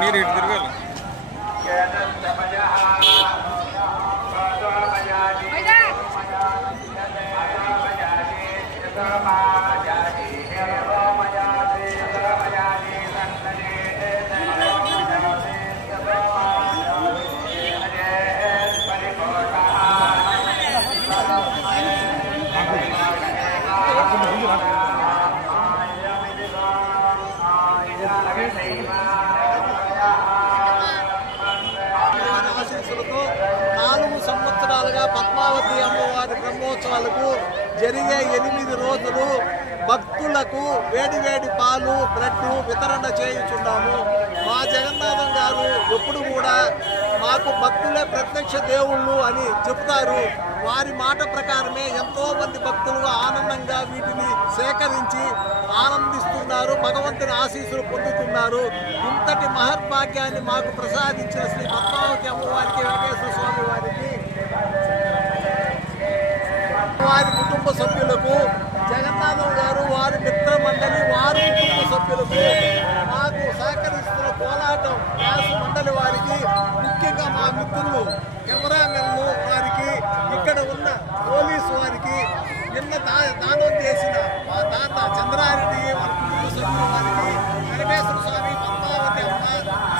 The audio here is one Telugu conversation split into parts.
మీరు ఇటు తిరగాలి. ఆశీస్సులతో 4 సంవత్సరాలుగా పద్మావతి అమ్మవారి బ్రహ్మోత్సవాలకు జరిగే 8 రోజులు భక్తులకు వేడి వేడి పాలు బ్రెడ్ వితరణ చేయుచున్నాము. మా జగన్నాథం గారు ఎప్పుడు కూడా మాకు భక్తులే ప్రత్యక్ష దేవుళ్ళు అని చెప్తారు. వారి మాట ప్రకారమే ఎంతో మంది భక్తులు ఆనందంగా వీటిని సేకరించి ఆనందిస్తున్నారు, భగవంతుని ఆశీస్సులు పొందుతున్నారు. ఇంతటి మహర్భాగ్యాన్ని మాకు ప్రసాదించిన శ్రీ పద్మావతి అమ్మవారికి, వెంకటేశ్వర స్వామి వారికి, వారి కుటుంబ సభ్యులకు, జగన్నాథం గారు వారి మిత్ర మండలి వారి కుటుంబ సభ్యులకు, మాకు సహకరిస్తున్న కోలాటం వ్యాస మండలి వారికి, ముఖ్యంగా మా మిత్రులు కెమెరామెన్లు వారికి, ఇక్కడ ఉన్న పోలీసు వారికి, నిన్న దానం చేసిన మా తాత చంద్రారెడ్డి వారి కుటుంబ సభ్యుల వారికి, వెంకటేశ్వర స్వామి పద్మావతి అమ్మ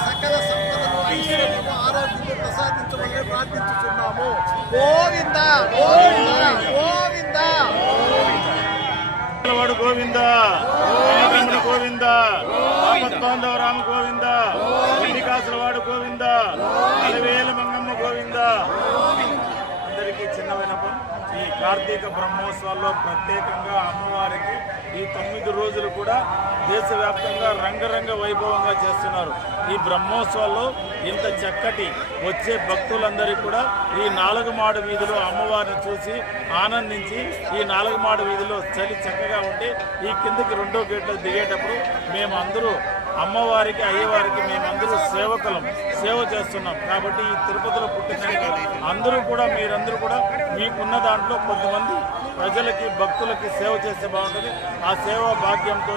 సకల సంపదలు ఐశ్వర్యము ఆరోగ్యము ప్రసాదించమని ప్రార్థించుతున్నాము. గోవింద గోవింద గోవింద గోవింద గోవింద ఆపద్బాంధవ రామ గోవింద కాసులవాడు గోవింద అలవేలు మంగమ్మ గోవింద. అందరికీ చిన్న విన్నపం, ఈ కార్తీక బ్రహ్మోత్సవాల్లో ప్రత్యేకంగా అమ్మవారికి ఈ 9 రోజులు కూడా దేశవ్యాప్తంగా రంగరంగ వైభవంగా చేస్తున్నారు. ఈ బ్రహ్మోత్సవాల్లో ఇంత చక్కటి వచ్చే భక్తులందరికీ కూడా ఈ 4 మాడు వీధిలో అమ్మవారిని చూసి ఆనందించి, ఈ 4 మాడు వీధిలో చలి చక్కగా ఉంటే ఈ కిందకి 2వ గేట్లో దిగేటప్పుడు మేమందరూ అమ్మవారికి అయ్యవారికి మేమందరూ సేవకులం, సేవ చేస్తున్నాం. కాబట్టి ఈ తిరుపతిలో పుట్టినందుకు అందరూ కూడా మీరందరూ కూడా మీకున్న దాంట్లో కొంతమంది ప్రజలకి భక్తులకి సేవ చేస్తే బాగుంటుంది. ఆ సేవా భాగ్యంతో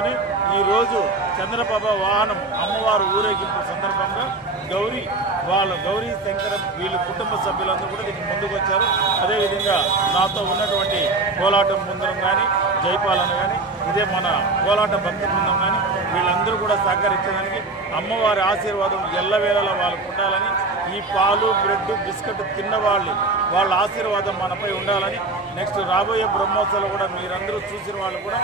ఈరోజు చంద్రప్రభ వాహనం అమ్మవారు ఊరేగింపు సందర్భంగా గౌరీ శంకర వీళ్ళ కుటుంబ సభ్యులందరూ కూడా దీనికి ముందుకు వచ్చారు. అదేవిధంగా నాతో ఉన్నటువంటి కోలాటం బృందం కానీ, జైపాలన కానీ, ఇదే మన కోలాట భక్తి బృందం కానీ వీళ్ళందరూ కూడా సహకరించడానికి అమ్మవారి ఆశీర్వాదం ఎల్లవేళలా వాళ్ళకు ఉండాలని, ఈ పాలు బ్రెడ్ బిస్కెట్ తిన్న వాళ్ళ ఆశీర్వాదం మనపై ఉండాలని, నెక్స్ట్ రాబోయే బ్రహ్మోత్సవాలు కూడా మీరందరూ చూసిన వాళ్ళు కూడా